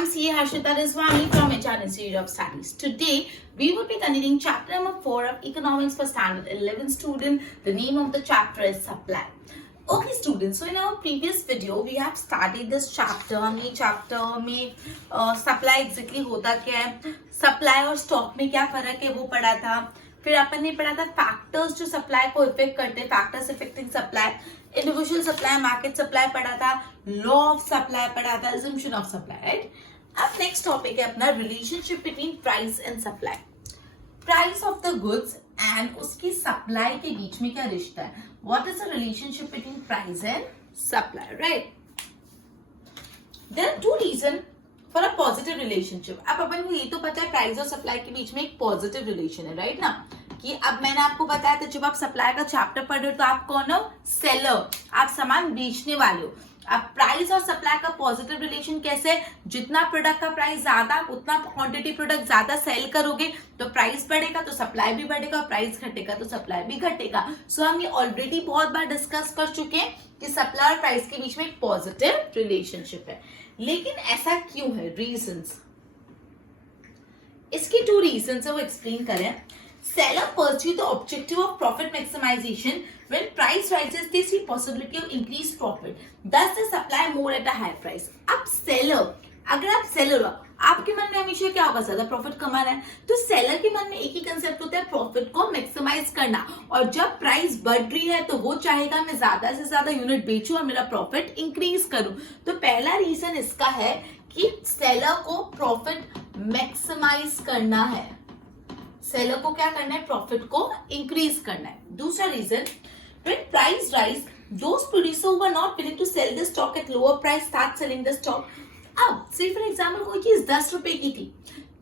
I'm CA Harshita Rizwani from HR Institute of Studies. Today, we will be continuing chapter number 4 of Economics for Standard 11 student. The name of the chapter is Supply. Okay students, so in our previous video, we have studied this chapter. हमने chapter में supply exactly होता क्या है, supply और stock में क्या फर्क है वो पढ़ा था. फिर अपन ने पढ़ा था फैक्टर्स जो सप्लाई को इफेक्ट करते हैं, factors affecting supply, individual supply, market supply पढ़ा था, लॉ ऑफ सप्लाई पढ़ा था, assumption ऑफ सप्लाई, राइट. अब नेक्स्ट टॉपिक है अपना relationship between price and supply. Price of the goods and उसकी सप्लाई के बीच में क्या रिश्ता है. What is the relationship between price and supply, right. There are two reason for a positive relationship. अब अपन को ये तो पता है प्राइस और सप्लाई के बीच में एक पॉजिटिव रिलेशन है, राइट ना. कि अब मैंने आपको बताया था जब आप सप्लाई का चैप्टर पढ़ रहे हो तो आप कौन हो, सेलर, आप सामान बेचने वाले हो. अब प्राइस और सप्लाई का पॉजिटिव रिलेशन कैसे, जितना प्रोडक्ट का प्राइस ज्यादा उतना क्वांटिटी प्रोडक्ट ज्यादा सेल करोगे तो प्राइस बढ़ेगा तो सप्लाई भी बढ़ेगा, प्राइस घटेगा तो सप्लाई भी घटेगा. सो हम ये ऑलरेडी बहुत बार डिस्कस कर चुके हैं कि सप्लाई और प्राइस के बीच में एक पॉजिटिव रिलेशनशिप है. लेकिन ऐसा क्यों है, रीजंस, इसकी 2 रीजंस है वो एक्सप्लेन करें. Seller pursue the objective of profit maximization. When price rises, they see possibility of increased profit. Thus, they supply more at a higher price. अब seller, अगर आप seller हो, आपके मन में हमेशा क्या होगा, ज्यादा प्रॉफिट कमाना है. तो सेलर के मन में एक ही कंसेप्ट होता है, प्रॉफिट को मैक्सिमाइज करना. और जब प्राइस बढ़ रही है तो वो चाहेगा मैं ज्यादा से ज्यादा यूनिट बेचूं और मेरा प्रॉफिट इंक्रीज करूं. तो पहला रीजन इसका है कि सेलर को प्रॉफिट मैक्सिमाइज करना है, सेलर को क्या करना है, प्रॉफिट को इंक्रीज करना है. दूसरा reason, when price rise, those producers who are not willing to sell the stock at lower price start selling the stock. अब से फॉर एग्जाम्पल कोई चीज 10 रुपए की थी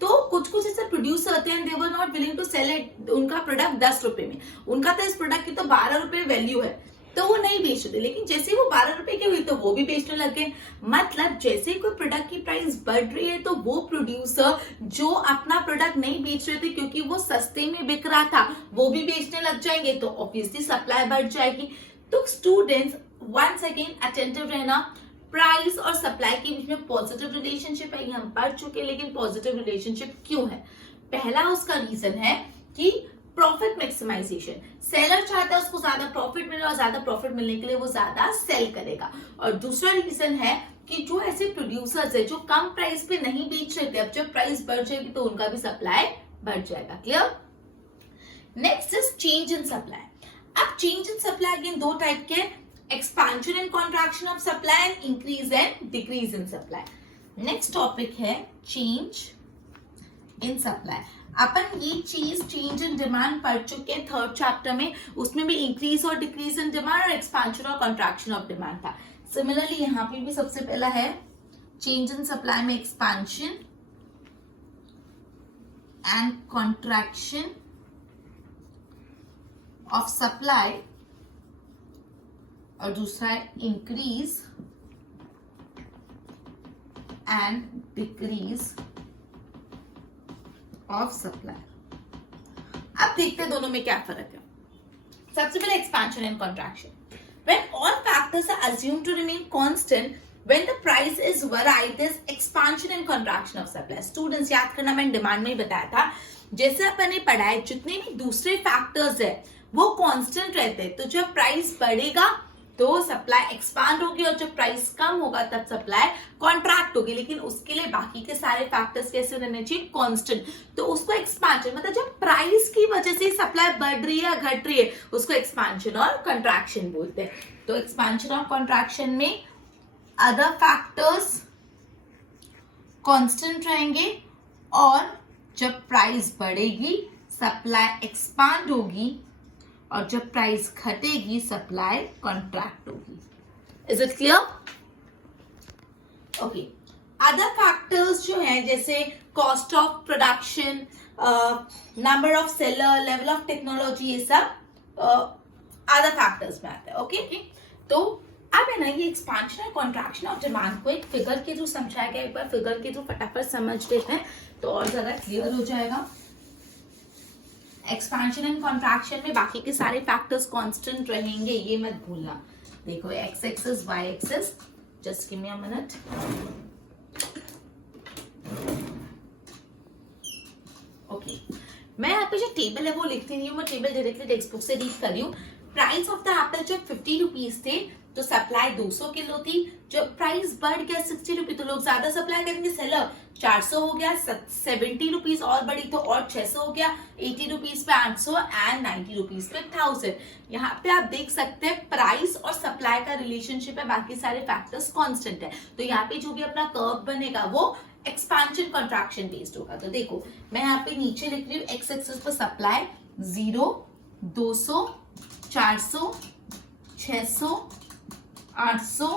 तो कुछ कुछ ऐसे प्रोड्यूसर होते हैं, they were not willing to sell it, उनका प्रोडक्ट 10 रुपए में, उनका तो इस प्रोडक्ट की तो 12 रुपए वैल्यू है तो वो नहीं बेच रहे. लेकिन जैसे वो 12 रुपए की हुई तो वो भी बेचने लगे. मतलब जैसे कोई प्रोडक्ट की प्राइस बढ़ रही है तो वो प्रोड्यूसर जो अपना प्रोडक्ट नहीं बेच रहे थे क्योंकि वो सस्ते में बिक रहा था वो भी बेचने लग जाएंगे तो ऑब्वियसली सप्लाई बढ़ जाएगी. तो स्टूडेंट्स वंस अगेन अटेंटिव रहना, प्राइस और सप्लाई के बीच में पॉजिटिव रिलेशनशिप है, ये हम पढ़ चुके. लेकिन पॉजिटिव रिलेशनशिप क्यों है, पहला उसका रीजन है कि प्रॉफिट मैक्सिमाइजेशन. सेलर चाहता है उसको ज्यादा प्रॉफिट मिले और ज्यादा प्रॉफिट मिलने के लिए वो ज्यादा सेल करेगा. और दूसरा रीजन है कि जो ऐसे प्रोड्यूसर्स है जो कम प्राइस पे नहीं बेच रहे थे, अब जब प्राइस बढ़ जाएगी तो उनका भी सप्लाई बढ़ जाएगा. Clear. Next is change in supply. अब change in supply again 2 type के, expansion and contraction of supply and increase and decrease in supply. Next topic है चेंज इन सप्लाई. अपन ये चीज चेंज इन डिमांड पढ़ चुके हैं 3rd चैप्टर में, उसमें भी इंक्रीज और डिक्रीज इन डिमांड और एक्सपांशन और कॉन्ट्रैक्शन ऑफ डिमांड था. सिमिलरली यहाँ पे भी सबसे पहला है चेंज इन सप्लाई में expansion and contraction of supply और दूसरा है increase and decrease of supply. अब देखते हैं दोनों में क्या फर्क है. सबसे पहले expansion and contraction. When all factors are assumed to remain constant, when the price is varied, there's expansion and contraction of supply. Students याद करना, मैंने डिमांड में ही बताया था, जैसे अपन ने पढ़ा है जितने भी दूसरे फैक्टर्स है वो कांस्टेंट रहते हैं. तो जब प्राइस बढ़ेगा तो सप्लाई एक्सपांड होगी और जब प्राइस कम होगा तब सप्लाई कॉन्ट्रैक्ट होगी. लेकिन उसके लिए बाकी के सारे फैक्टर्स कैसे रहने चाहिए, कांस्टेंट. तो उसको एक्सपांशन, मतलब जब प्राइस की वजह से सप्लाई बढ़ रही है घट रही है उसको एक्सपांशन और कंट्रैक्शन बोलते हैं. तो एक्सपांशन और कंट्रैक्शन में अदर फैक्टर्स कांस्टेंट रहेंगे और जब प्राइस बढ़ेगी सप्लाई एक्सपांड होगी और जब प्राइस घटेगी सप्लाई कॉन्ट्रैक्ट होगी. Is it clear. Okay. Other factors जो हैं जैसे cost of production, number of seller, level of technology, ये सब अदर फैक्टर्स में आते हैं. ओके. तो अब है ना ये एक्सपांशन और कॉन्ट्रैक्शन ऑफ डिमांड को एक फिगर के थ्रू समझाया गया. एक बार फिगर के थ्रू फटाफट समझ लेते हैं तो और ज्यादा क्लियर हो जाएगा. एक्सपेंशन एंड कॉन्ट्रैक्शन में बाकी के सारे फैक्टर्स कांस्टेंट रहेंगे, ये मत भूलना. देखो x axis y axis, just give me a minute. मैं यहाँ पे जो टेबल है वो लिखती नहीं हूँ, मैं टेबल डायरेक्टली टेक्स्ट बुक से रीड कर रही हूँ। प्राइस ऑफ द एप्पल जब 50 रुपीज थे तो सप्लाई 200 किलो थी। जब प्राइस बढ़ गया 60 रुपीज तो लोग ज्यादा सप्लाई करेंगे, सेलर 400 हो गया, 70 रुपीज और बढ़ी तो और 600 हो गया, 80 रुपीज पे 800 एंड 90 रुपीज पे 1000। यहाँ पे आप देख सकते हैं प्राइस और सप्लाई का रिलेशनशिप है, बाकी सारे फैक्टर्स कांस्टेंट है। तो यहाँ पे जो भी अपना कर्व बनेगा वो एक्सपांशन कंट्रैक्शन बेस्ड होगा। तो देखो मैं यहाँ पे नीचे लिख रही हूँ एक्स एक्सिस पर सप्लाई 0, 200, 400, 600, 800,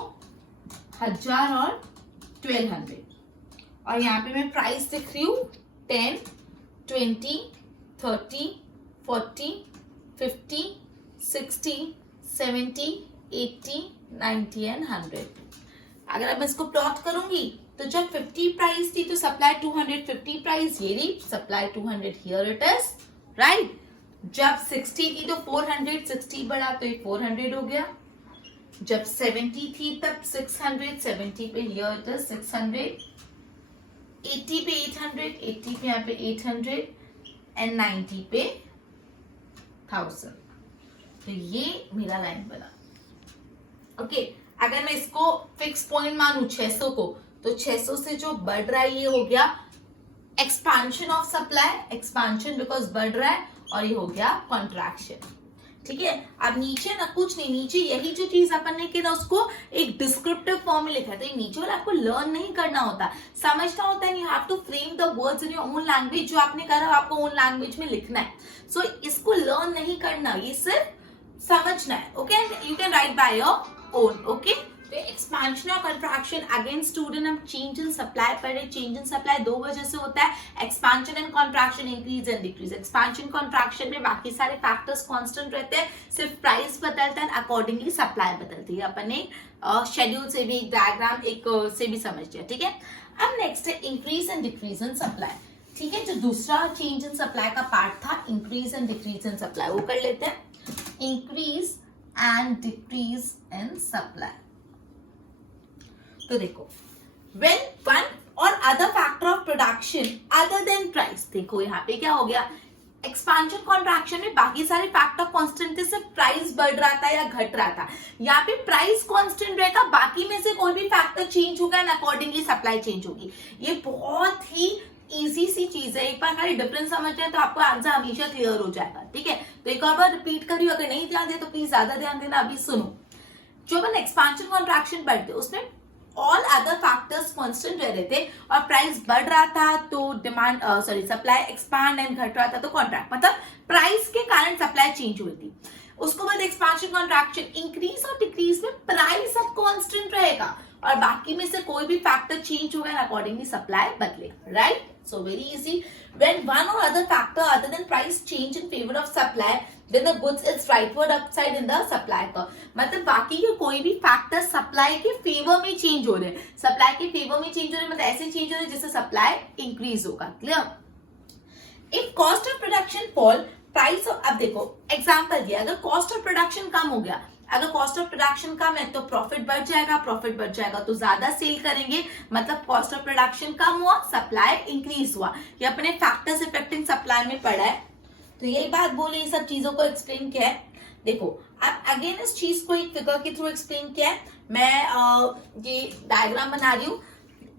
1000 और 1200। और यहाँ पे मैं प्राइस लिख रही हूँ 10, 20, 30, 40, 50, 60, 70, 80, 90 एंड 100। अगर अब मैं इसको प्लॉट करूंगी तो जब 50 प्राइस थी तो सप्लाई 250 प्राइस, ये रही supply 200, here it is, right. जब 60 थी तो 400, 60 बढ़ा तो ये 400 हो गया। जब 70 थी तब 600, 70 पे हियर इट इज 600, 80 पे 800, 80 पे यहाँ पे 800 एंड 90 पे 1000। तो ये मेरा लाइन बना। ओके अगर मैं इसको फिक्स पॉइंट मानू 600 को, तो 600 से जो बढ़ रहा है ये हो गया expansion of supply, expansion because बढ़ रहा है, और ये हो गया कॉन्ट्रैक्शन। ठीक है, अब नीचे ना कुछ नहीं, नीचे यही जो चीज अपन ने की ना उसको एक डिस्क्रिप्टिव फॉर्म में लिखा है। तो ये नीचे वाला आपको लर्न नहीं करना होता, समझना होता है। You have to frame the words in your own language. जो आपने करा आपको ओन लैंग्वेज में लिखना है। सो इसको लर्न नहीं करना, ये सिर्फ समझना है। Okay, you can write by your own. Okay, तो एक्सपांशन और कंट्रैक्शन अगेन स्टूडेंट हम चेंज इन सप्लाई पर है। चेंज इन सप्लाई दो वजह से होता है, expansion and contraction, increase and decrease. Expansion contraction में बाकी सारे फैक्टर्स कांस्टेंट रहते हैं, सिर्फ प्राइस बदलता है, अकॉर्डिंगली सप्लाई बदलती है। अपन ने शेड्यूल से भी, डायग्राम एक से भी समझ लिया। ठीक है, अब नेक्स्ट है increase and decrease in supply. ठीक है, जो दूसरा चेंज इन सप्लाई का पार्ट था increase and decrease in supply, वो कर लेते हैं। Increase and decrease in supply. तो देखो when one or other factor of production other than price, देखो यहाँ पे क्या हो गया, एक्सपांशन कॉन्ट्रैक्शन में बाकी सारे फैक्टर कांस्टेंट थे, सिर्फ प्राइस बढ़ रहा था या घट रहा था। यहाँ पे प्राइस कांस्टेंट रहेगा, बाकी में से कोई भी फैक्टर चेंज होगा एंड अकॉर्डिंगली सप्लाई चेंज होगी। ये बहुत ही इजी सी चीज है, एक बार खाली डिफरेंस समझ जाए तो आपको आंसर हमेशा क्लियर हो जाएगा। ठीक है, तो एक और बार रिपीट करिए, अगर नहीं ध्यान दे तो प्लीज ज्यादा ध्यान देना। अभी सुनो, जो अपन एक्सपांशन कॉन्ट्रैक्शन बढ़ते उसमें ऑल अदर फैक्टर्स कांस्टेंट रह रहे थे और प्राइस बढ़ रहा था तो डिमांड सप्लाई एक्सपांड एंड घट रहा था तो कॉन्ट्रैक्ट, मतलब प्राइस के कारण सप्लाई चेंज हुई थी। उसको बाद एक्सपांशन कॉन्ट्रैक्शन, इंक्रीज और डिक्रीज में प्राइस अब कांस्टेंट रहेगा और बाकी में से कोई भी फैक्टर चेंज होगा एंड अकॉर्डिंगली सप्लाई बदलेगा। Right, so very easy. When one or other factor other than price change in favor of supply, then the goods is rightward upside in the supply curve. मतलब बाकी के कोई भी factor supply के favour में change हो रहे हैं, सप्लाई के फेवर में चेंज हो रहे हैं, मतलब ऐसे चेंज हो रहे हैं जिससे सप्लाई इंक्रीज होगा। Clear? If cost of production fall, price of, अब देखो एग्जांपल दिया, अगर कॉस्ट ऑफ प्रोडक्शन कम हो गया, अगर कॉस्ट ऑफ प्रोडक्शन कम है तो प्रॉफिट बढ़ जाएगा, प्रॉफिट बढ़ जाएगा तो ज्यादा सेल करेंगे, मतलब कॉस्ट ऑफ प्रोडक्शन कम हुआ, सप्लाई इंक्रीज हुआ। ये अपने फैक्टर्स इफेक्टिंग सप्लाई में पड़ा है। तो यही बात बोले, ये सब चीजों को एक्सप्लेन किया है। देखो अब अगेन इस चीज को एक फिगर के थ्रू एक्सप्लेन किया है। मैं ये डायग्राम बना रही हूँ।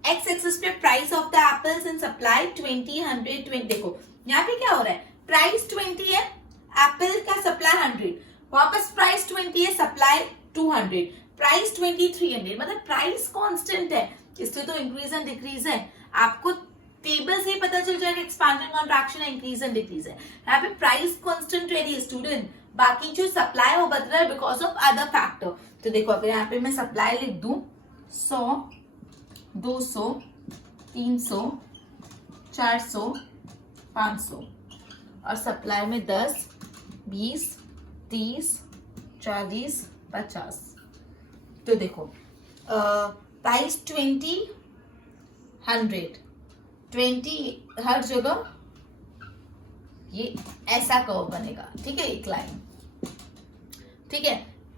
एक्स एक्सिस पे price of the apples in supply 20, 100, 20। देखो यहाँ पे क्या हो रहा है, प्राइस 20 है, एप्पल का सप्लाई 100, वापस प्राइस 20 है, सप्लाई 200, प्राइस 20, 300, मतलब प्राइस कांस्टेंट है, इससे तो इंक्रीज एंड डिक्रीज है। आपको टेबल से ही पता चल जाएगा expansion contraction increase and decrease है। यहाँ पे प्राइस कांस्टेंट रही है स्टूडेंट, बाकी जो सप्लाई है वो बदल रहा है बिकॉज ऑफ अदर फैक्टर। तो देखो अगर यहाँ पे मैं सप्लाई लिख दूं 100, 200, 300, 400, 500 और सप्लाई में 10, 20, 30, 40, 50। तो देखो प्राइस 20, 100, 20 हर जगह ये ऐसा कर्व बनेगा। ठीक है, एक लाइन। ठीक है,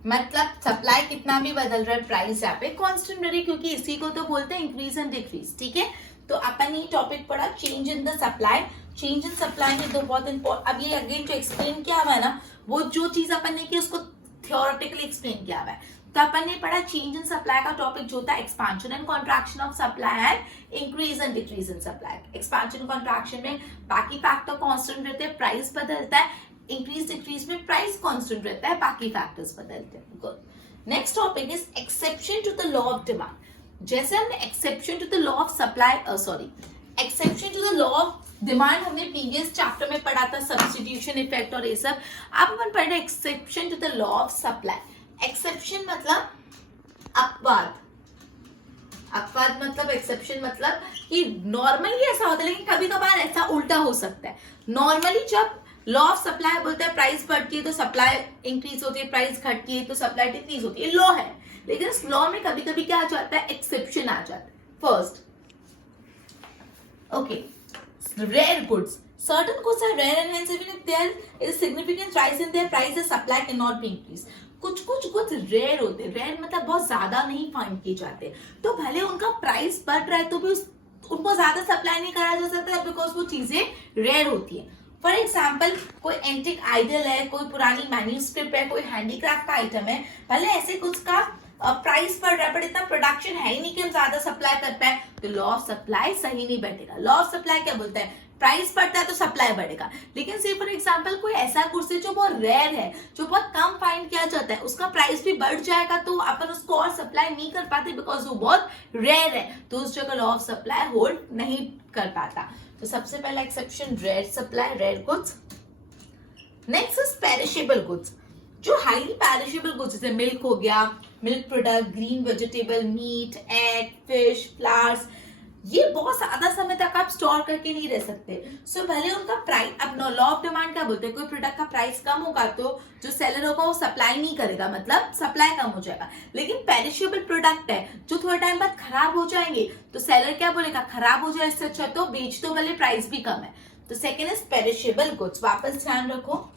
मतलब सप्लाई कितना भी बदल रहा है, प्राइस यहाँ पे कांस्टेंट रह रही है, क्योंकि इसी को तो बोलते हैं इंक्रीज एंड डिक्रीज। ठीक है, तो अपन ये टॉपिक पढ़ा change in the supply. Change in supply में तो बहुत इंपॉर्टेंट, अब ये अगेन जो एक्सप्लेन किया हुआ है ना, वो जो चीज अपन ने की उसको थियोरेटिकली एक्सप्लेन किया हुआ है। तो अपन ने पढ़ा चेंज इन सप्लाई का टॉपिक जो था expansion and contraction of supply and increase and decrease in supply. Expansion contraction में बाकी फैक्टर कांस्टेंट रहते हैं, प्राइस बदलता है। इंक्रीज डिक्रीज में प्राइस कांस्टेंट रहता है, बाकी फैक्टर्स बदलते हैं। Good. Next topic is exception to the law of demand. जैसे हमने exception to the law of supply exception to the law of demand हमने प्रीवियस चैप्टर में पढ़ा था, सब्स्टिट्यूशन इफेक्ट और ये सब। अब अपन पढ़ रहे exception to the law of supply. Exception मतलब अपवाद, अपवाद मतलब एक्सेप्शन मतलब कि नॉर्मली ऐसा होता है, लेकिन कभी कभार ऐसा उल्टा हो सकता है। नॉर्मली जब लॉ ऑफ सप्लाई बोलता है प्राइस बढ़ती है तो सप्लाई इंक्रीज होती है, प्राइस घटती है तो सप्लाई डिक्रीज होती है, लॉ है। लेकिन इस लॉ में कभी कभी क्या आ जाता है, एक्सेप्शन आ जाता है। First, okay, rare goods. Certain goods are rare and hence even if there is a significant rise in their price, the supply cannot be increased. कुछ goods rare होते हैं, rare मतलब बहुत ज्यादा नहीं फाइंड किए जाते, तो भले उनका प्राइस बढ़ रहा है तो भी उनको ज्यादा सप्लाई नहीं करा जा सकता बिकॉज वो चीजें रेयर होती है। फॉर एग्जाम्पल, कोई एंटिक आइडल है, कोई पुरानी मैन्यूस्क्रिप्ट है, कोई हैंडीक्राफ्ट का आइटम है, भले ऐसे कुछ का प्राइस बढ़ रहा है बट इतना प्रोडक्शन है ही नहीं कि हम ज्यादा सप्लाई कर पाए, तो लॉ ऑफ सप्लाई सही नहीं बैठेगा। लॉ ऑफ सप्लाई क्या बोलता है, प्राइस बढ़ता है तो सप्लाई बढ़ेगा। लेकिन से फॉर एग्जांपल कोई ऐसा कुर्सी जो बहुत रेयर है, जो बहुत कम फाइंड किया जाता है, उसका प्राइस भी बढ़ जाएगा तो अपन उसको और सप्लाई नहीं कर पाते बिकॉज वो बहुत रेयर है, तो उस जगह लॉ ऑफ सप्लाई होल्ड नहीं कर पाता। तो सबसे पहला exception rare supply, rare goods. Next is perishable goods. जो हाईली पेरिशेबल गुड्स जैसे मिल्क हो गया, milk product, green vegetable, meat, egg, fish, flowers, ये बहुत ज्यादा समय तक आप स्टोर करके नहीं रह सकते। सो भले उनका प्राइस, अब लॉ ऑफ डिमांड क्या बोलते हैं, कोई प्रोडक्ट का प्राइस कम होगा तो जो सेलर होगा वो सप्लाई नहीं करेगा, मतलब सप्लाई कम हो जाएगा। लेकिन पेरिशेबल प्रोडक्ट है जो थोड़ा टाइम बाद खराब हो जाएंगे तो सेलर क्या बोलेगा, खराब हो जाए इससे अच्छा तो बेच दो, भले प्राइस भी कम है। तो सेकेंड इज पेरिशेबल गुड्स। वापस ध्यान रखो,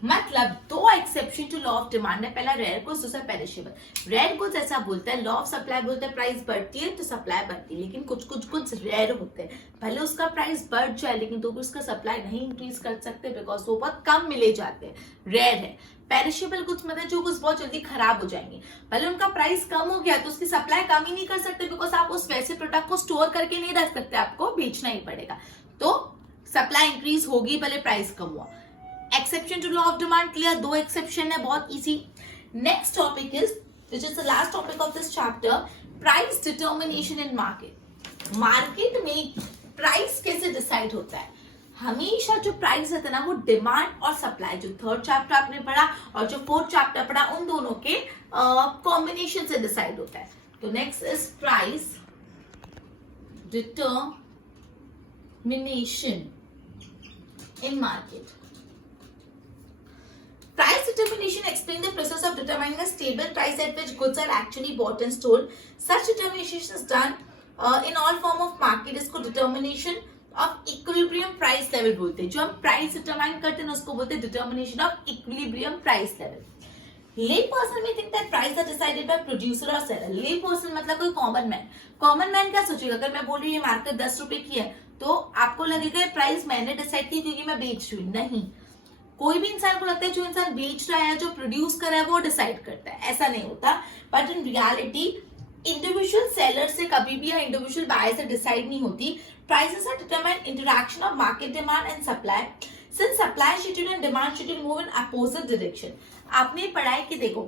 मतलब दो exception to law of demand है, पहला रेयर गुड्स, दूसरा पेरिशेबल। रेयर गुड्स ऐसा बोलता है, लॉ ऑफ सप्लाई बोलता है प्राइस बढ़ती है तो सप्लाई बढ़ती है, लेकिन कुछ कुछ गुड्स रेयर होते हैं, भले उसका प्राइस बढ़ जाए लेकिन तो उसका सप्लाई नहीं इंक्रीज कर सकते बिकॉज वो बहुत कम मिले जाते हैं, रेयर है। पेरिशेबल गुड्स मतलब जो गुड्स बहुत जल्दी खराब हो जाएंगे, भले उनका प्राइस कम हो गया तो उसकी सप्लाई कम ही नहीं कर सकते बिकॉज आप उस वैसे प्रोडक्ट को स्टोर करके नहीं रख सकते, आपको बेचना ही पड़ेगा, तो सप्लाई इंक्रीज होगी भले प्राइस कम हुआ। Exception to law of demand clear, दो एक्सेप्शन है, बहुत easy. Next topic is which is the last topic of this chapter, price determination in market. Market में प्राइस कैसे डिसाइड होता है, हमेशा जो प्राइस रहता है ना वो डिमांड और सप्लाई, जो थर्ड चैप्टर आपने पढ़ा और जो फोर्थ चैप्टर पढ़ा, उन दोनों के कॉम्बिनेशन से डिसाइड होता है। तो next is price determination in market. Price determination explains the process of determining a stable price at which goods are actually bought and sold. Such determination is done in all form of market. इसको determination of equilibrium price level बोलते हैं। जो हम price determine करते हैं उसको बोलते हैं determination of equilibrium price level. Lay person may think that price are decided by producer or seller. Lay person मतलब कोई common man. Common man क्या सोचेगा, अगर मैं बोल रही हूँ ये मार्केट 10 रुपए की है तो आपको लगेगा ये प्राइस मैंने डिसाइड की क्योंकि मैं बेच रही हूँ, नहीं। कोई भी इंसान को लगता है जो इंसान बेच रहा है, जो प्रोड्यूस कर रहा है वो डिसाइड करता है, ऐसा नहीं होता। But in reality individual seller से कभी भी या इंडिविजुअल बायर से डिसाइड नहीं होती। Prices are determined interaction of market demand and supply, since supply schedule and demand schedule move in opposite direction. आपने पढ़ा है कि देखो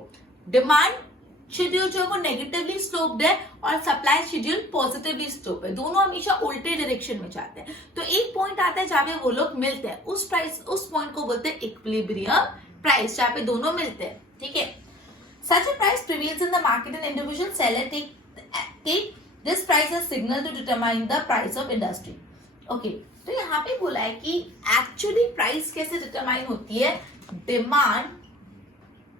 डिमांड शेड्यूल जो है वो नेगेटिवली स्लोप्ड है और सप्लाई शेड्यूल पॉजिटिवली स्लोप है, दोनों हमेशा उल्टे डायरेक्शन में जाते हैं। तो एक पॉइंट आता है जहां पे वो लोग मिलते हैं, उस पॉइंट को बोलते हैं इक्विलिब्रियम प्राइस, जहां पे दोनों मिलते हैं, ठीक है। Such a price prevails in the market and individual seller take this price as signal to determine the price of industry. Okay, तो यहाँ पे बोला है कि एक्चुअली प्राइस कैसे डिटरमाइन होती है, डिमांड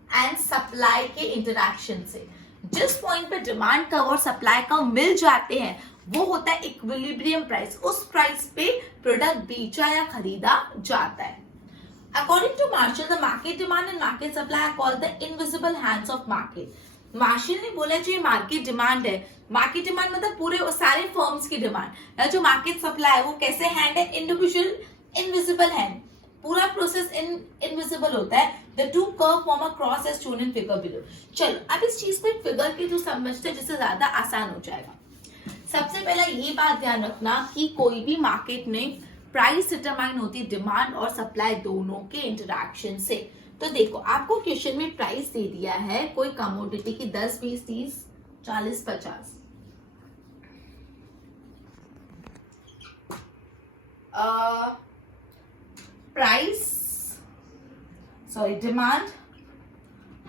एंड सप्लाई के इंटरैक्शन से। जिस पॉइंट पे डिमांड का और सप्लाई का मिल जाते हैं वो होता है इक्विलिब्रियम प्राइस, उस प्राइस पे प्रोडक्ट बेचा या खरीदा जाता है। According to Marshall, the market demand and market supply are called the invisible hands of market. Marshall ने बोला जो ये मार्केट डिमांड है, मार्केट डिमांड मतलब पूरे सारे फर्म्स की डिमांड, जो मार्केट सप्लाई है वो कैसे हैंड है, इंडिविजुअल इनविजिबल हैंड, पूरा प्रोसेस इनविजिबल होता है. The two curve form a cross as shown in figure below. चलो अब इस चीज को एक फिगर के थ्रू समझते हैं जिससे ज्यादा आसान हो जाएगा. सबसे पहला ये बात ध्यान रखना कि कोई भी मार्केट में प्राइस डिटरमाइन होती है डिमांड और सप्लाई दोनों के इंटरैक्शन से. तो देखो आपको क्वेश्चन में प्राइस दे दिया है कोई कमोडिटी की 10, 20, 30, 40, 50. प्राइस डिमांड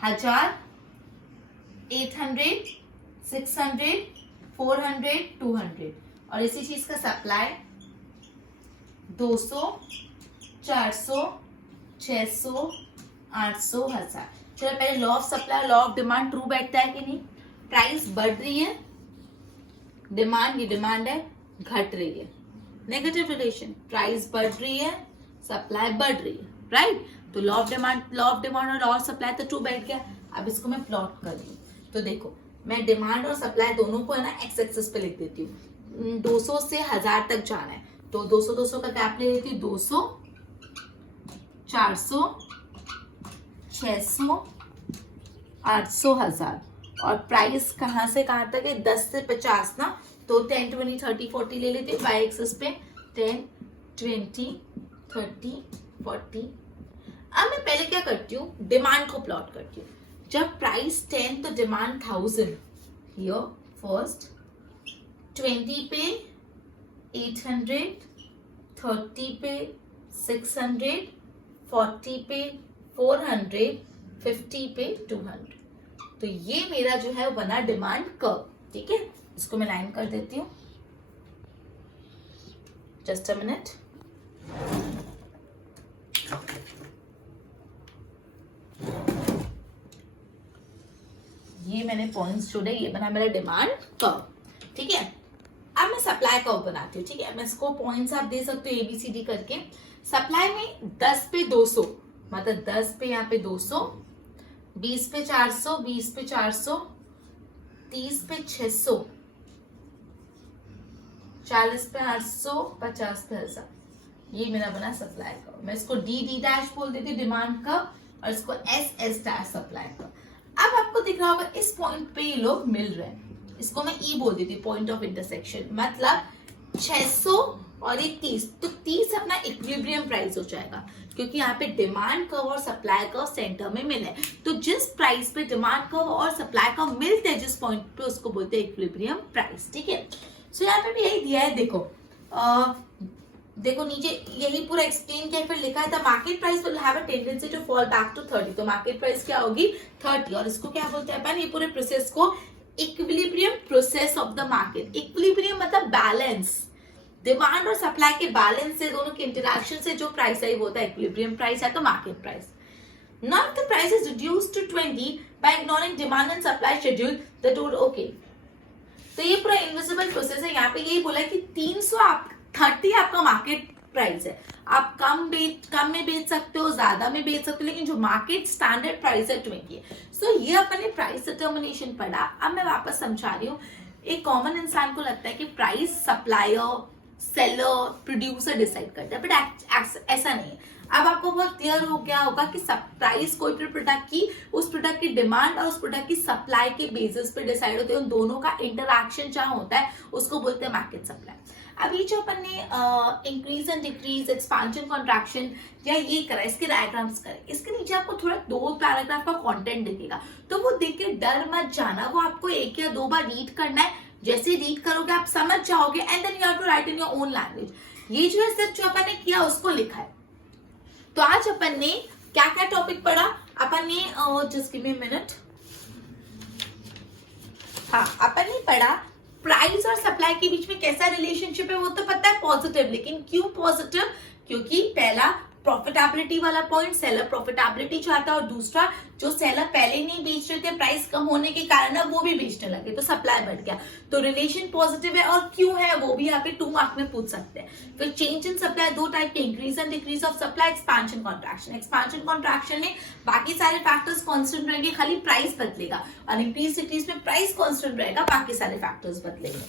1000, 800, 600, 400, 200 और इसी चीज का सप्लाई 200, 400, 600, 800, 1000. चलो पहले law of supply law of demand true बैठता है कि नहीं. प्राइस बढ़ रही है, डिमांड ये डिमांड है घट रही है, नेगेटिव रिलेशन. प्राइस बढ़ रही है, सप्लाई बढ़ रही है, राइट. तो लॉ ऑफ डिमांड और लॉ ऑफ सप्लाई तो ट्रू बैठ गया. अब इसको मैं प्लॉट कर रही हूँ. तो देखो मैं डिमांड और सप्लाई दोनों को है ना एक्स एक्सिस पे लिख देती हूँ. 200 से 1000 तक जाना है तो 200 का गैप ले लेती हूँ. 200, 400, 600, 800, 1000. और प्राइस कहाँ से कहाँ तक है, 10 से 50 ना. तो 10, 20, 30, 40 ले लेती हूँ वाई एक्सिस पे. 10, 20, 30, 40. अब मैं पहले क्या करती हूँ, डिमांड को प्लॉट करती हूँ. जब प्राइस 10 तो डिमांड 1000. हियर फर्स्ट 20 पे 800, 30 पे 600, 40 पे 400, 50 पे 200. तो ये मेरा जो है बना डिमांड कर्व. ठीक है, इसको मैं लाइन कर देती हूँ. Just a minute. ये मैंने पॉइंट्स जोड़े, ये बना मेरा डिमांड कर्व. ठीक है, अब मैं सप्लाई कर्व बनाती हूँ. ठीक है, मैं इसको पॉइंट्स आप दे सकते हो ABCD करके. सप्लाई में 10 पे 200 मतलब 10 पे यहाँ पे 200, 20 पे 400, 20 पे 400, 30 पे 600, 40 पे 800, 50 पे 1000. ये मेरा बना सप्लाई कर्व. मैं इसको D डैश बोल देती हूँ डिमांड कर्व और इसको S डैश सप्लाई कर्व. अब आपको दिख रहा होगा इस पॉइंट पे ये लोग मिल रहे हैं. इसको मैं E बोल देती हूँ, पॉइंट ऑफ इंटरसेक्शन. मतलब 600 और ये 30, तो 30 अपना इक्विलिब्रियम प्राइस हो जाएगा क्योंकि यहाँ पे डिमांड कर्व और सप्लाई कर्व सेंटर में मिले. तो जिस प्राइस पे डिमांड कर्व और सप्लाई कर्व मिलते हैं जिस पॉइंट पे, उसको बोलते हैं इक्विलिब्रियम प्राइस. ठीक है, सो यहाँ पे भी यही दिया है. देखो नीचे यही पूरा एक्सप्लेन किया, फिर लिखा है the market price will have a tendency to fall back to 30. तो मार्केट प्राइस क्या होगी 30. और इसको क्या बोलते हैं अपन, ये पूरे प्रोसेस को equilibrium process of the market. Equilibrium मतलब बैलेंस, डिमांड और सप्लाई के बैलेंस से, दोनों के इंटरैक्शन से जो प्राइस है वो होता है इक्विलिब्रियम प्राइस है तो market price. Now if the price is reduced to 20 by ignoring demand and supply schedule, the total okay. तो ये पूरा इनविजिबल प्रोसेस है. यहाँ पे यही बोला कि 330 आपका मार्केट प्राइस है. आप कम में बेच सकते हो, ज्यादा में बेच सकते हो, लेकिन जो मार्केट स्टैंडर्ड प्राइस है 20 है. सो ये अपने प्राइस डिटर्मिनेशन पढ़ा. अब मैं वापस समझा रही हूँ. एक कॉमन इंसान को लगता है कि price supplier, seller, producer decide करता है, बट ऐसा नहीं है. अब आपको बहुत क्लियर हो गया होगा कि प्राइस कोई भी प्रोडक्ट की, उस प्रोडक्ट की डिमांड और उस प्रोडक्ट की सप्लाई के बेसिस पे डिसाइड होते हैं. उन दोनों का इंटरैक्शन जहां होता है उसको बोलते हैं मार्केट सप्लाई. अभी जो अपन ने increase and decrease, expansion, contraction या ये करा, इसके डायग्राम्स करे, इसके नीचे आपको थोड़ा 2 पैराग्राफ का कंटेंट दिखेगा. तो वो देख के डर मत जाना, वो आपको 1 या 2 बार रीड करना है. जैसे रीड करोगे आप समझ जाओगे and then you have to write in your own language. ये जो है सिर्फ जो अपन ने किया उसको लिखा है. तो आज अपन ने क्या क्या टॉपिक पढ़ा. अपन ने just give me a minute. हाँ, अपन ने पढ़ा प्राइस और सप्लाई के बीच में कैसा रिलेशनशिप है. वो तो पता है पॉजिटिव, लेकिन क्यों पॉजिटिव, क्योंकि पहला प्रॉफिटेबिलिटी वाला पॉइंट, सेलर प्रॉफिटेबिलिटी चाहता है, और दूसरा जो सेलर पहले नहीं बेच रहे थे, प्राइस कम होने के कारण अब वो भी बेचने लगे, तो सप्लाई बढ़ गया। तो रिलेशन पॉजिटिव है, और क्यों है वो भी यहाँ पे 2 मार्क में पूछ सकते हैं। फिर चेंज इन सप्लाई 2 टाइप के, increase and decrease of supply, expansion contraction. Expansion contraction में बाकी सारे फैक्टर्स कांस्टेंट रहेंगे, खाली प्राइस बदलेगा, और इंक्रीज डिक्रीज में प्राइस कांस्टेंट रहेगा, बाकी सारे फैक्टर्स बदलेंगे।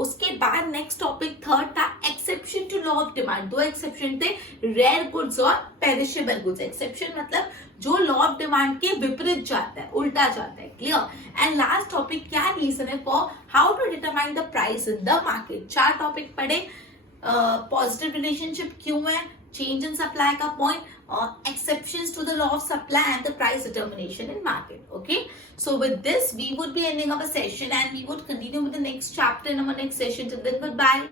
उसके बाद नेक्स्ट टॉपिक थर्ड था exception to law of demand. 2 exception थे, रेयर गुड्स और पेरिशेबल गुड्स। एक्सेप्शन मतलब जो लॉ ऑफ डिमांड के विपरीत जाता है, उल्टा जाता है, क्लियर। एंड लास्ट टॉपिक क्या रीजन है for how to determine the price in the market. 4 topic पढ़े, पॉजिटिव रिलेशनशिप क्यों है, change in supply का point, exceptions to the law of supply and the price determination in market. Okay, so with this we would be ending up a session and we would continue with the next chapter in our next session. Till then, goodbye.